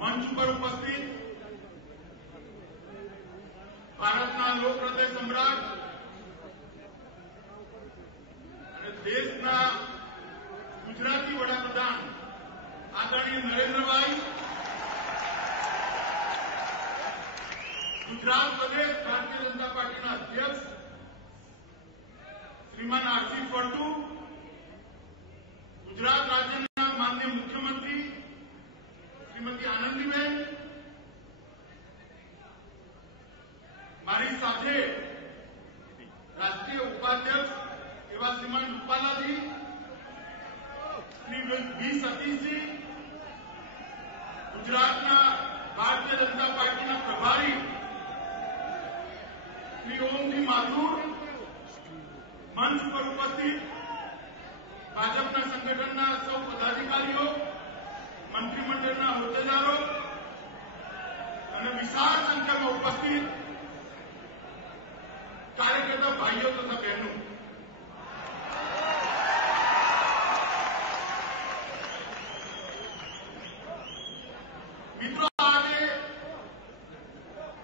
મંચ ઉપર ઉપસ્થિત ભારતના લોકહૃદય સમ્રાટ અને દેશના ગુજરાતી વડાપ્રધાન આદરણીય નરેન્દ્રભાઈ, ગુજરાત પ્રદેશ ભારતીય જનતા પાર્ટીના અધ્યક્ષ શ્રીમાન આરસી ફળદુ, ગુજરાત રાજ્યના માનનીય મુખ્યમંત્રી શ્રીમતી આનંદીબેન, મારી સાથે રાષ્ટ્રીય ઉપાધ્યક્ષ એવા શ્રીમાન રૂપાલાજી, શ્રી વી સતીશજી, ગુજરાતના ભારતીય જનતા પાર્ટીના પ્રભારી શ્રી ઓમજી માથુર, મંચ પર ઉપસ્થિત ભાજપના સંગઠનના સૌ પદાધિકારીઓ, મંત્રીમંડળના હોદ્દેદારો અને વિશાળ સંખ્યામાં ઉપસ્થિત કાર્યકર્તા ભાઈઓ તથા બહેનો, મિત્રો, આજે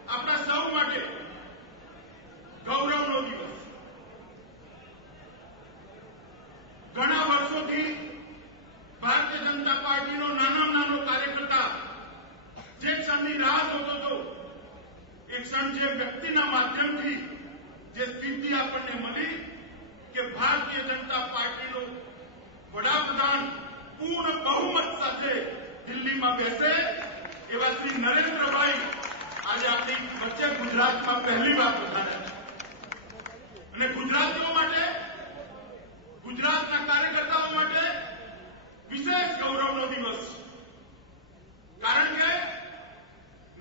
આપણા સૌ માટે ગૌરવનો દિવસ. ઘણા વર્ષોથી ભારતીય જનતા પાર્ટીનો નાનો કાર્યકર્તા જે ક્ષણની રાહ જોતો હતો, એ ક્ષણ જે વ્યક્તિના માધ્યમથી જે સિદ્ધિ આપણને મળી કે ભારતીય જનતા પાર્ટીનો વડાપ્રધાન પૂર્ણ બહુમત સાથે દિલ્હીમાં બેસે એવા શ્રી નરેન્દ્રભાઈ આજે આપણી વચ્ચે ગુજરાતમાં પહેલી વાર પધાર્યા છે. અને ગુજરાતીઓ માટે, ગુજરાતના કાર્યકર્તાઓ માટે વિશેષ ગૌરવનો દિવસ છે. કારણ કે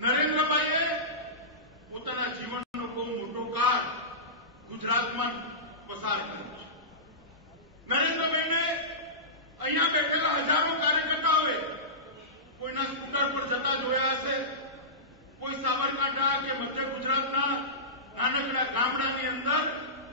નરેન્દ્રભાઈએ પોતાના જીવનનો બહુ મોટો કાળ ગુજરાતમાં પસાર કર્યો છે. નરેન્દ્રભાઈને અહીંયા બેઠેલા હજારો કાર્યકર્તાઓએ કોઈના સ્કૂટર પર જતા જોયા હશે, કોઈ સાબરકાંઠા કે મધ્ય ગુજરાતના નાનકડા ગામડાની અંદર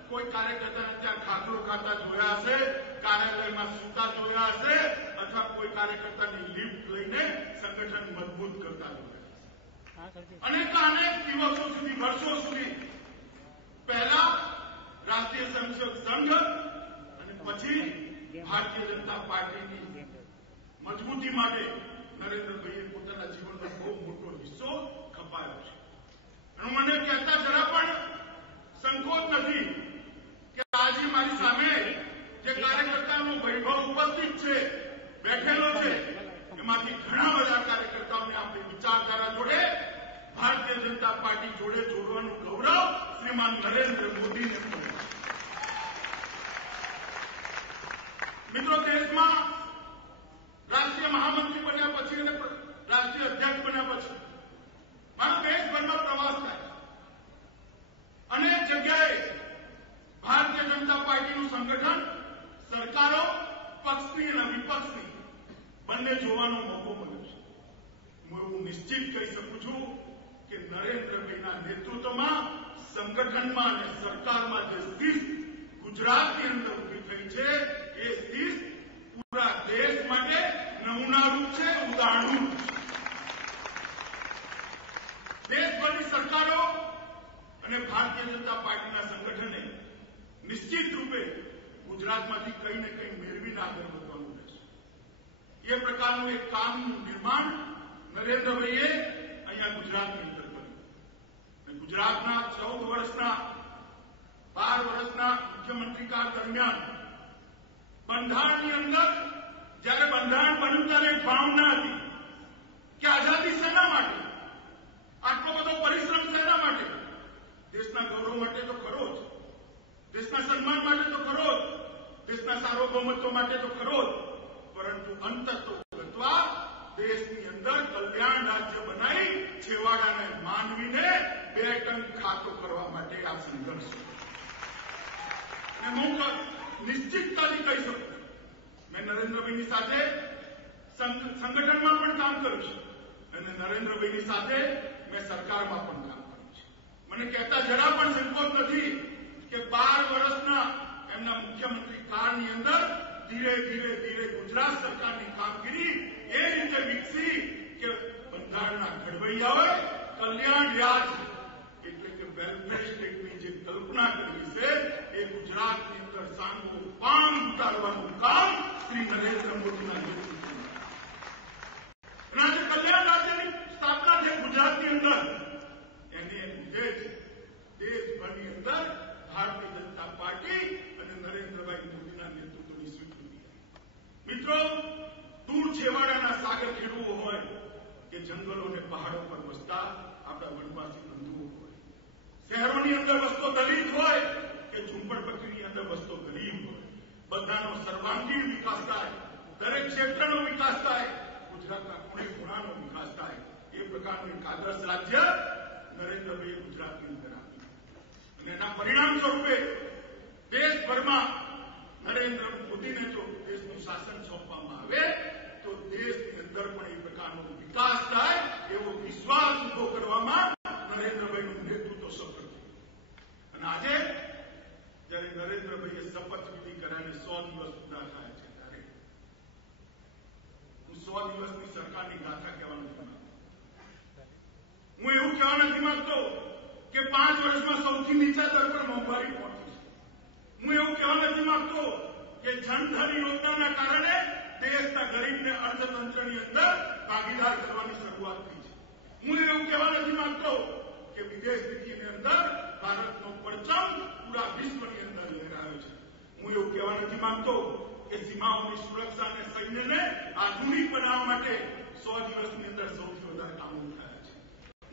કોઈ કાર્યકર્તાને ત્યાં ખાખરો ખાતા જોયા હશે, કાર્યાલયમાં સૂતા જોયા હશે, અથવા કોઈ કાર્યકર્તાની લિફ્ટ લઈને સંગઠન મજબૂત કરતા જોયા હશે. અનેક દિવસો સુધી, વર્ષો સુધી પહેલા રાષ્ટ્રીય સંસદ સંઘ અને પછી ભારતીય જનતા પાર્ટીની મજબૂતી માટે નરેન્દ્રભાઈએ પોતાના જીવનનો બહુ મોટો હિસ્સો ખપાયો છે. અને મને કહેતા જરા પણ સંકોચ નથી કે આજે મારી સામે જે કાર્યકર્તાનો વૈભવ ઉપસ્થિત છે, બેઠેલો છે, એમાંથી ઘણા બધા કાર્યકર્તાઓને આપણી વિચારધારા જોડે, ભારતીય જનતા પાર્ટી જોડે જોડવાનું ગૌરવ શ્રીમાન નરેન્દ્ર મોદીને મળે છે. મિત્રો, દેશમાં રાષ્ટ્રીય મહામંત્રી બન્યા પછી અને રાષ્ટ્રીય અધ્યક્ષ બન્યા પછી મારો દેશભરમાં પ્રવાસ થાય છે. અનેક જગ્યાએ ભારતીય જનતા પાર્ટીનું સંગઠન સરકારો પક્ષની અને વિપક્ષની બંને જોવાનો મોકો મળ્યો છે. હું એવું નિશ્ચિત કહી શકું છું કે નરેન્દ્રભાઈના નેતૃત્વમાં સંગઠનમાં અને સરકારમાં જે શિસ્ત ગુજરાતની અંદર ઉભી થઈ છે, એ શિસ્ત પૂરા દેશ માટે નમૂનારૂપ છે, ઉદાહરણરૂપ છે. દેશભરની સરકારો અને ભારતીય જનતા પાર્ટીના સંગઠને નિશ્ચિત રૂપે ગુજરાતમાંથી કંઈ ને કંઈ મેળવીને આગળ વધવાનું રહેશે. એ પ્રકારનું એક કામનું નિર્માણ નરેન્દ્રભાઈએ અહીંયા ગુજરાતની અંદર કર્યું. અને ગુજરાતના 14 વર્ષના 12 વર્ષના મુખ્યમંત્રી કાળ દરમિયાન બંધારણની અંદર જ્યારે બંધારણ બન્યું ત્યારે એક ભાવના હતી કે આઝાદી શેના માટે, આટલો બધો પરિશ્રમ શેના માટે? દેશના ગૌરવ માટે તો ખરો જ, દેશના સન્માન માટે તો ખરો જ, દેશના સાર્વભૌમત્વ માટે તો ખરો જ, પરંતુ અંતતો ગત્વા દેશની અંદર કલ્યાણ રાજ્ય બનાવી છેવાડાને માનવીને 2 ટન ખાતો કરવા માટે આ સંઘર્ષ. અને હું નિશ્ચિતતાથી કહી શકું છું, મેં નરેન્દ્રભાઈની સાથે સંગઠનમાં પણ કામ કર્યું છે અને નરેન્દ્રભાઈની સાથે મેં સરકારમાં પણ કામ કર્યું છે. મને કહેતા જરા પણ સંકોચ નથી કે 12 વર્ષના એમના મુખ્યમંત્રી કાળની અંદર ધીરે ધીરે ગુજરાત સરકારની કામગીરી એ રીતે વિકસી કે બંધારણ ઘડવૈયાઓએ કલ્યાણ વ્યાજ એટલે કે વેલફેર સ્ટેટની જે કલ્પના કરી છે એ ગુજરાતની અંદર સાંગો પાન ઉતારવાનું કામ શ્રી નરેન્દ્ર મોદીના નેતૃત્વમાં. અને આજે કલ્યાણ રાજ્યની સ્થાપના છે ગુજરાતની અંદર, એને લીધે જ દેશભરની અંદર ભારતીય જનતા પાર્ટી અને નરેન્દ્રભાઈ મોદીના નેતૃત્વની સ્વીકૃતિ. મિત્રો, દૂર છેવાડાના સાગર ખેડૂઓ હોય કે જંગલો અને પહાડો પર વસતા આપણા વનવાસી બંધુઓ હોય, શહેરોની અંદર વસતો દલિત હોય કે ઝૂંપડપટ્ટીની અંદર વસતો ગરીબ હોય, બધાનો સર્વાંગીણ વિકાસ થાય, દરેક ક્ષેત્રનો વિકાસ થાય, ગુજરાતના ખૂણે ખૂણાનો વિકાસ થાય, એ પ્રકારનું એક આદર્શ રાજ્ય નરેન્દ્રભાઈએ ગુજરાતની અંદર આપ્યું. અને એના પરિણામ સ્વરૂપે દેશભરમાં નરેન્દ્ર મોદીને જો દેશનું શાસન સોંપવામાં આવે તો દેશની અંદર પણ એ પ્રકારનો વિકાસ થાય એવો વિશ્વાસ ઉભો કરવામાં નરેન્દ્રભાઈનું નેતૃત્વ સફળ થયું. અને આજે જ્યારે નરેન્દ્રભાઈએ શપથવિધિ કરાવીને 100 દિવસ પૂરા થાય છે ત્યારે હું 100 દિવસની સરકારની ગાથા કહેવાનું નથી માંગતો. હું એવું કહેવા નથી માંગતો કે 5 વર્ષમાં સૌથી નીચા દર પર મોંઘવારી પહોંચી છે. હું એવું કહેવા નથી માંગતો કે જનધન યોજનાના કારણે દેશના ગરીબને અર્થતંત્રની અંદર ભાગીદાર કરવાની શરૂઆત થઈ છે. હું એવું કહેવા નથી માંગતો કે વિદેશ નીતિની અંદર ભારતનો પરચમ પૂરા વિશ્વની અંદર લહેરાયો છે. હું એવું કહેવા નથી માંગતો કે સીમાઓની સુરક્ષા અને સૈન્યને આધુનિક બનાવવા માટે 100 દિવસની અંદર સૌથી વધારે કામો થયા છે.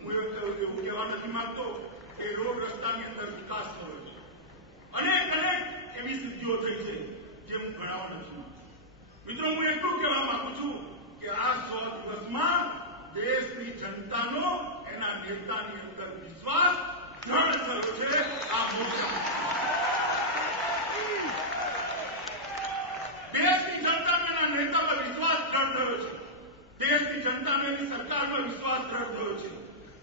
હું એવું કહેવા નથી માંગતો કે રોડ રસ્તાની અંદર વિકાસ થયો છે. અનેક એવી સિદ્ધિઓ થઈ છે જે હું ગણાવવા નથી માંગતો. મિત્રો, હું એટલું કહેવા માંગુ છું કે આ 100 દિવસમાં દેશની જનતાનો એના નેતાની અંદર વિશ્વાસ દ્રઢ થયો છે. આ મોટા દેશની જનતાનો એના નેતા પર વિશ્વાસ દ્રઢ થયો છે. દેશની જનતાનો એની સરકાર પર વિશ્વાસ દ્રઢ થયો છે.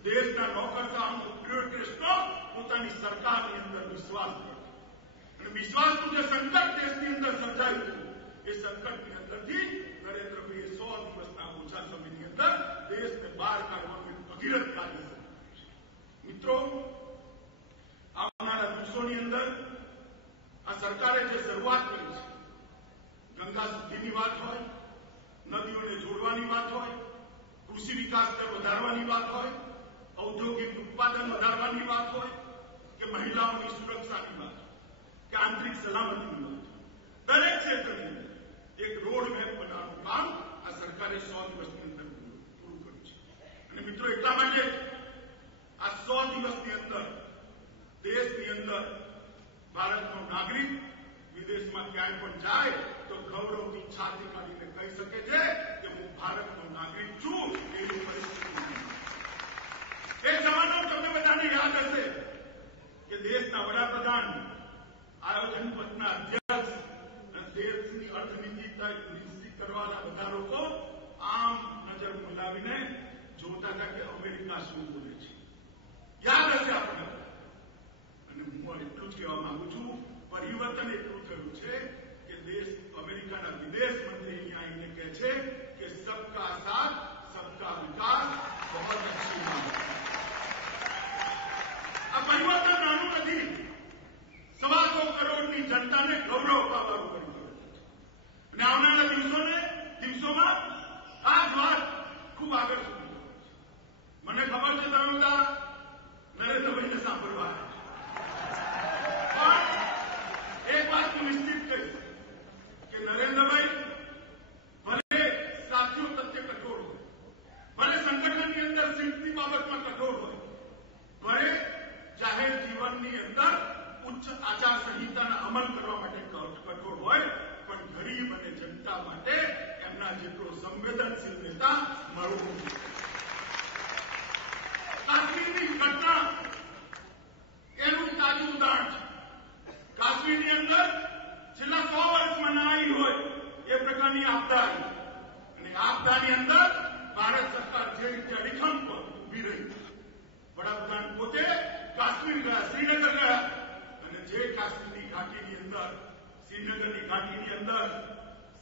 દેશના નોકરશાહનો બ્યુરોક્રેટનો પોતાની સરકારની અંદર વિશ્વાસ થયો. અને વિશ્વાસનું જે સંકટ દેશની અંદર સર્જાયું હતું એ સંકટની અંદરથી નરેન્દ્રભાઈએ 100 દિવસના ઓછા સમયની અંદર દેશને બહાર કાઢવાનું એક ભગીરથ કાર્ય કર્યું છે. મિત્રો, આવનારા દિવસોની અંદર આ સરકારે જે શરૂઆત કરી છે, ગંગા શુદ્ધિની વાત હોય, નદીઓને જોડવાની વાત હોય, કૃષિ વિકાસ દર વધારવાની વાત હોય, ઔદ્યોગિક ઉત્પાદન વધારવાની વાત હોય કે મહિલાઓની સુરક્ષાની વાત હોય કે આંતરિક સલામતીની વાત હોય, દરેક ક્ષેત્રની અંદર એક રોડ મેપ બનાવવાનું કામ આ સરકારે 100 દિવસની અંદર પૂરું કર્યું છે. અને મિત્રો, એટલા માટે આ 100 દિવસની અંદર દેશની અંદર ભારતનો નાગરિક વિદેશમાં ક્યાંય પણ જાય તો ગૌરવથી છાતી કાઢીને કહી શકે છે કે હું ભારતનો નાગરિક છું. એવી પરિસ્થિતિ એ જમાનો તમને બધાને યાદ હશે કે દેશના વડાપ્રધાન, આયોજનપંચના અધ્યક્ષ અને દેશની અર્થનીતિ નિશ્ચિત કરવાના બધા લોકો આમ નજર બોલાવીને જોતા હતા કે અમેરિકા શું બોલે છે. યાદ હશે આપણને. અને હું એટલું જ કહેવા માંગુ છું, પરિવર્તન એટલું થયું છે કે દેશ અમેરિકાના વિદેશ મંત્રી અહીંયા આવીને કહે છે કે સબકા સાથ સબકા વિકાસ બહુ અચ્છી બાત. આ પરિવર્તન નાનું નથી. 125 કરોડની જનતાને ગૌરવ અપાવવાનું પરિવર્તન છે. અને આવનારા દિવસોમાં આ જ વાત ખૂબ આગળ સુધી જવાની છે. મને ખબર છે તમે બધા નરેન્દ્રભાઈને સાંભળવા આવ્યા છે. પણ એક વાત હું નિશ્ચિત કહીશ કે નરેન્દ્રભાઈ ભલે સાથીઓ પ્રત્યે કઠોર હોય, ભલે સંગઠનની અંદર સીટની બાબતમાં કઠોર હોય, ભલે જાહેર જીવનની અંદર ઉચ્ચ આચાર સંહિતાના અમલ કરવા માટે કઠોર હોય, પણ ગરીબ અને જનતા માટે એમના જેટલો સંવેદનશીલ નેતા મળવો. કાશ્મીરની ઘટના એનું તાજું ઉદાહરણ છે. કાશ્મીરની અંદર છેલ્લા 100 વર્ષમાં ના આવી હોય એ પ્રકારની આપદા આવી. અને આપદાની અંદર ભારત સરકાર જે રીતે અડીખમ પર ઉભી રહી. વડાપ્રધાન પોતે કાશ્મીર ગયા, શ્રીનગર ગયા, અને જે કાશ્મીરની ઘાટીની અંદર, શ્રીનગરની ઘાટીની અંદર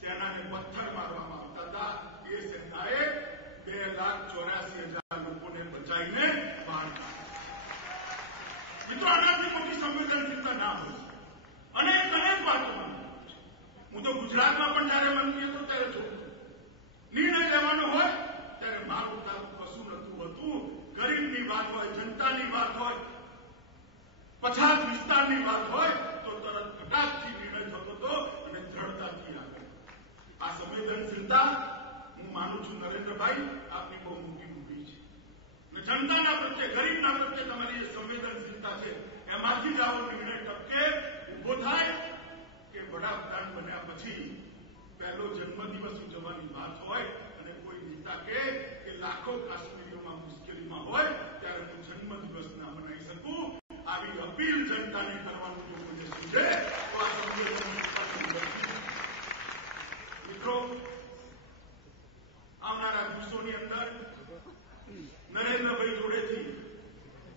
સેનાને પથ્થર મારવામાં આવતા હતા, એ સેનાએ 2,84,000 લોકો સંવેદનશીલતા ના હોય અનેક વાતોમાં હું તો ગુજરાતમાં પણ જયારે મંત્રી હતો ત્યારે જોઉં નિર્ણય લેવાનો હોય ત્યારે મારું તારું કશું નતું હતું. ગરીબની વાત હોય, જનતાની વાત હોય, પછાત વિસ્તારની વાત હોય તો તરત કટાક્ષથી નિર્ણય થતો હતો અને દ્રઢતાથી આગળ. આ સંવેદનશીલતા હું માનું છું નરેન્દ્રભાઈ આપની બહુ મોટી મૂડી છે અને જનતાના પ્રત્યે, ગરીબના પ્રત્યે તમારી જે સંવેદનશીલતા છે એમાંથી જ આવો નિર્ણય ટપકે ઉભો થાય કે વડાપ્રધાન બન્યા પછી પહેલો જન્મદિવસ ઉજવવાની વાત હોય અને કોઈ નેતા કે લાખો કાશ્મીરીઓમાં મુશ્કેલીમાં હોય ત્યારે હું જન્મદિવસ ના મનાવી શકું, આવી અપીલ જનતાને કરવાનું જો કોઈને સૂઝે તો આ સંવેદનશીલતા. મિત્રો, આવનારા દિવસોની અંદર નરેન્દ્રભાઈ જોડેથી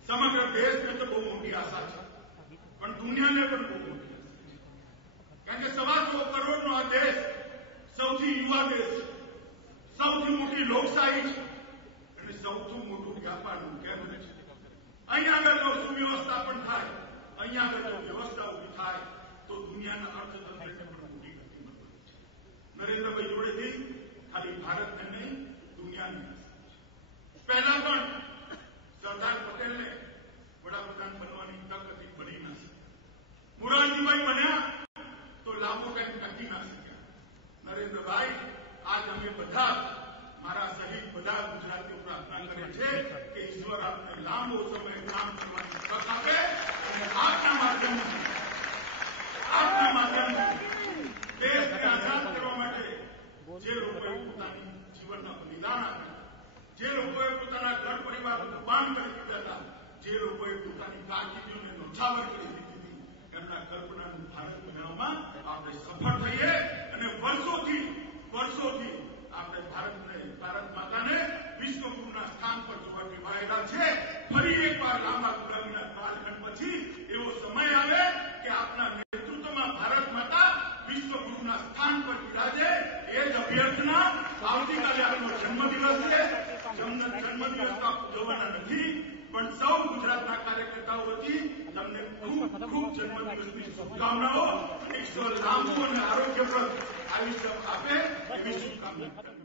સમગ્ર દેશને તો બહુ મોટી આશા છે પણ દુનિયાને પણ બહુ મોટી આશા છે. કારણ કે 125 કરોડનો આ દેશ સૌથી યુવા દેશ છે, સૌથી મોટી લોકશાહી છે અને સૌથી મોટું વ્યાપારનું કેન્દ્ર છે. અહીંયા આગળ જો સુવ્યવસ્થા પણ થાય, અહીંયા આગળ જો વ્યવસ્થા ઉભી થાય તો દુનિયાના અર્થતંત્રને પણ મોટી ગતિ મળવાની છે. નરેન્દ્રભાઈ જોડેથી ખાલી ભારતને નહીં દુનિયાને પહેલા પણ સરદાર પટેલને વડાપ્રધાન બનવાની તક હતી, બની ના શક્યા. મોરારજીભાઈ બન્યા તો લાંબો કંઈક ટકી ના શક્યા. નરેન્દ્રભાઈ આજ અમે બધા મારા સહિત બધા ગુજરાતીઓ પ્રાર્થના કરે છે કે ઈશ્વર આપને લાંબો સમય કામ કરવાની તક આપે અને આપના માધ્યમથી દેશને આઝાદ કરવા માટે જે લોકોએ પોતાની જીવનના બલિદાન આપ્યા, જે લોકોએ પોતાના ઘર પરિવારનું કુરબાન કરી દીધા હતા, જે લોકોએ પોતાની કારકિર્દીઓને નોછાવર કરી દીધી હતી, એમના કલ્પનાનું ભારત બનાવવામાં આપણે સફળ થઈએ અને વર્ષોથી આપણે ભારત માતાને વિશ્વગુરુના સ્થાન પર જોવા ટેવાયેલા છે. ફરી એકવાર લાંબા ગુલામીના કાળખંડ પછી એવો સમય આવે કે આપના નેતૃત્વમાં ભારત માતા વિશ્વગુરુના સ્થાન પર બિરાજે. એ જ અભ્યર્થના આવતીકાલે આપનો જન્મદિવસ છે. જન્મદિવસ તો ઉજવવાના નથી પણ સૌ ગુજરાતના કાર્યકર્તાઓ વતી તમને ખૂબ ખૂબ જન્મદિવસની શુભકામનાઓ. ઈશ્વર લાંબુ અને આરોગ્યપ્રદ આયુષ્ય આપે એવી શુભકામના.